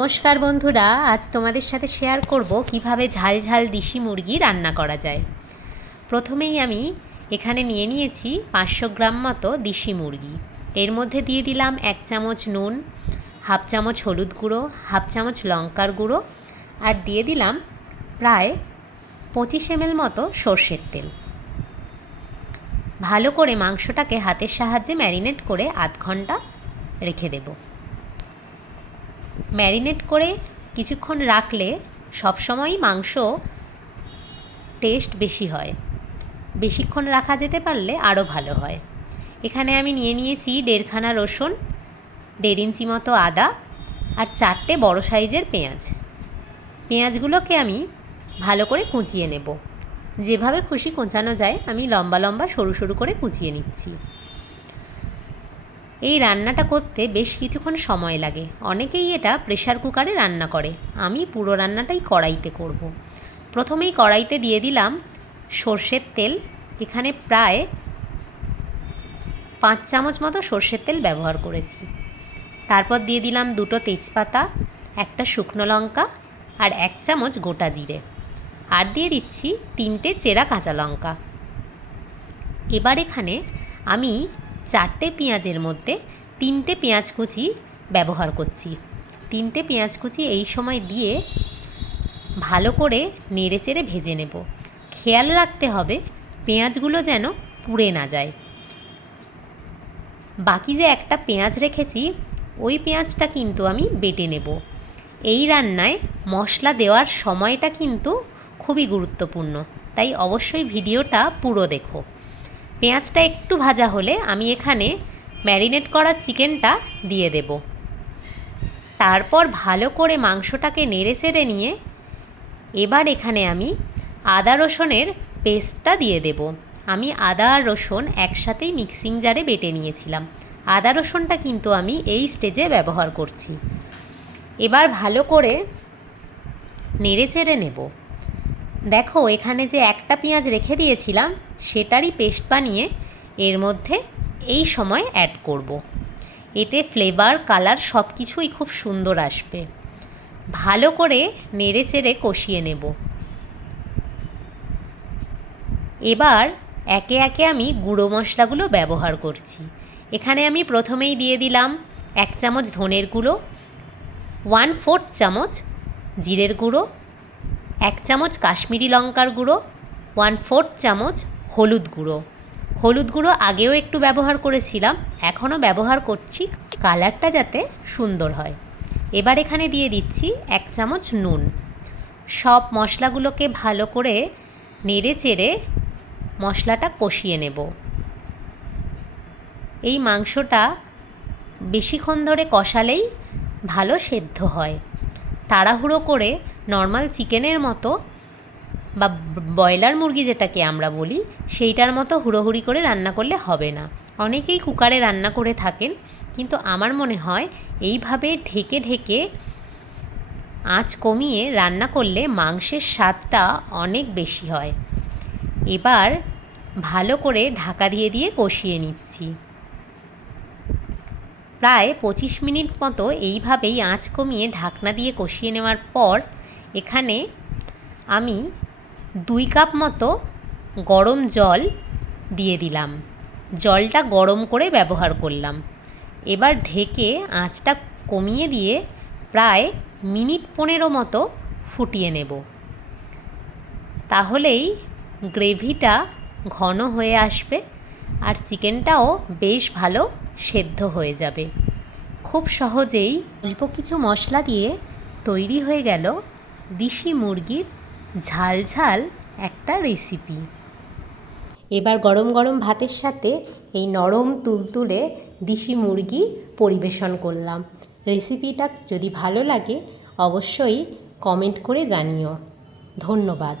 নমস্কার বন্ধুরা, আজ তোমাদের সাথে শেয়ার করব কিভাবে ঝাল ঝাল দেশি মুরগি রান্না করা যায়। প্রথমেই আমি এখানে নিয়ে নিয়েছি 500 গ্রাম মতো দেশি মুরগি। এর মধ্যে দিয়ে দিলাম 1 চামচ নুন, হাফ চামচ হলুদ গুঁড়ো, হাফ চামচ লঙ্কার গুঁড়ো, আর দিয়ে দিলাম প্রায় 25 ml মতো সর্ষের তেল। ভালো করে মাংসটাকে হাতের সাহায্যে ম্যারিনেট করে আধ ঘন্টা রেখে দেব। ম্যারিনেট করে কিছুক্ষণ রাখলে সবসময়ই মাংস টেস্ট বেশি হয়, বেশিক্ষণ রাখা যেতে পারলে আরও ভালো হয়। এখানে আমি নিয়ে নিয়েছি 1.5 খানা রসুন, 1.5 ইঞ্চি মতো আদা আর 4টে বড় সাইজের পেঁয়াজ। পেঁয়াজগুলোকে আমি ভালো করে কুচিয়ে নেব। যেভাবে খুশি কোঁচানো যায় আমি লম্বা লম্বা সরু সরু করে কুচিয়ে নিচ্ছি। এই রান্নাটা করতে বেশ কিছুক্ষণ সময় লাগে। অনেকেই এটা প্রেসার কুকারে রান্না করে, আমি পুরো রান্নাটাই কড়াইতে করব। প্রথমেই কড়াইতে দিয়ে দিলাম সর্ষের তেল। এখানে প্রায় 5 চামচ মতো সর্ষের তেল ব্যবহার করেছি। তারপর দিয়ে দিলাম 2টো তেজপাতা, 1টা শুকনো লঙ্কা আর 1 চামচ গোটা জিরে, আর দিয়ে দিচ্ছি 3টে চেরা কাঁচা লঙ্কা। এবার এখানে আমি 4টে পেঁয়াজের মধ্যে 3টে পেঁয়াজ কুচি ব্যবহার করছি। 3টে পেঁয়াজ কুচি এই সময় দিয়ে ভালো করে নেড়েচেড়ে ভেজে নেব। খেয়াল রাখতে হবে পেঁয়াজগুলো যেন পুড়ে না যায়। বাকি যে একটা পেঁয়াজ রেখেছি ওই পেঁয়াজটা কিন্তু আমি বেটে নেব। এই রান্নায় মশলা দেওয়ার সময়টা কিন্তু খুবই গুরুত্বপূর্ণ, তাই অবশ্যই ভিডিওটা পুরো দেখো। পেঁয়াজটা একটু ভাজা হলে আমি এখানে ম্যারিনেট করা চিকেনটা দিয়ে দেব। তারপর ভালো করে মাংসটাকে নেড়েচেড়ে নিয়ে এবার এখানে আমি আদা রসুনের পেস্টটা দিয়ে দেব। আমি আদা আর রসুন একসাথেই মিক্সিং জারে বেটে নিয়েছিলাম। আদা রসুনটা কিন্তু আমি এই স্টেজে ব্যবহার করছি। এবার ভালো করে নেড়েচেড়ে নেব। দেখো এখানে যে একটা পেঁয়াজ রেখে দিয়েছিলাম সেটারই পেস্ট বানিয়ে এর মধ্যে এই সময় অ্যাড করব। এতে ফ্লেভার, কালার সব কিছুই খুব সুন্দর আসবে। ভালো করে নেড়েচেড়ে কষিয়ে নেব। এবার একে একে আমি গুঁড়ো মশলাগুলো ব্যবহার করছি। এখানে আমি প্রথমেই দিয়ে দিলাম 1 চামচ ধনের গুঁড়ো, 1/4 চামচ জিরের গুঁড়ো, 1 চামচ কাশ্মীরি লঙ্কার গুঁড়ো, 1/4 চামচ হলুদ গুঁড়ো। হলুদ গুঁড়ো আগেও একটু ব্যবহার করেছিলাম, এখনও ব্যবহার করছি কালারটা যাতে সুন্দর হয়। এবার এখানে দিয়ে দিচ্ছি 1 চামচ নুন। সব মশলাগুলোকে ভালো করে নেড়ে চেড়ে মশলাটা কষিয়ে নেব। এই মাংসটা বেশিক্ষণ ধরে কষালেই ভালো সেদ্ধ হয়। তাড়াহুড়ো করে নর্মাল চিকেনের মতো বা ব্রয়লার মুরগি যেটাকে আমরা বলি সেইটার মতো হুড়োহুড়ি করে রান্না করলে হবে না। অনেকেই কুকারে রান্না করে থাকেন, কিন্তু আমার মনে হয় এইভাবে ঢেকে ঢেকে আঁচ কমিয়ে রান্না করলে মাংসের স্বাদটা অনেক বেশি হয়। এবার ভালো করে ঢাকা দিয়ে দিয়ে কষিয়ে নিচ্ছি। প্রায় 25 মিনিট মতো এইভাবেই আঁচ কমিয়ে ঢাকনা দিয়ে কষিয়ে নেওয়ার পর এখানে আমি 2 কাপ মতো গরম জল দিয়ে দিলাম। জলটা গরম করে ব্যবহার করলাম। এবার ঢেকে আঁচটা কমিয়ে দিয়ে প্রায় মিনিট 15 মতো ফুটিয়ে নেব। তাহলেই গ্রেভিটা ঘন হয়ে আসবে আর চিকেনটাও বেশ ভালো সেদ্ধ হয়ে যাবে। খুব সহজেই অল্প কিছু মশলা দিয়ে তৈরি হয়ে গেল দেশি মুরগির ঝাল ঝাল একটা রেসিপি। এবার গরম গরম ভাতের সাথে এই নরম তুলতুলে দেশি মুরগি পরিবেশন করলাম। রেসিপিটা যদি ভালো লাগে অবশ্যই কমেন্ট করে জানিও। ধন্যবাদ।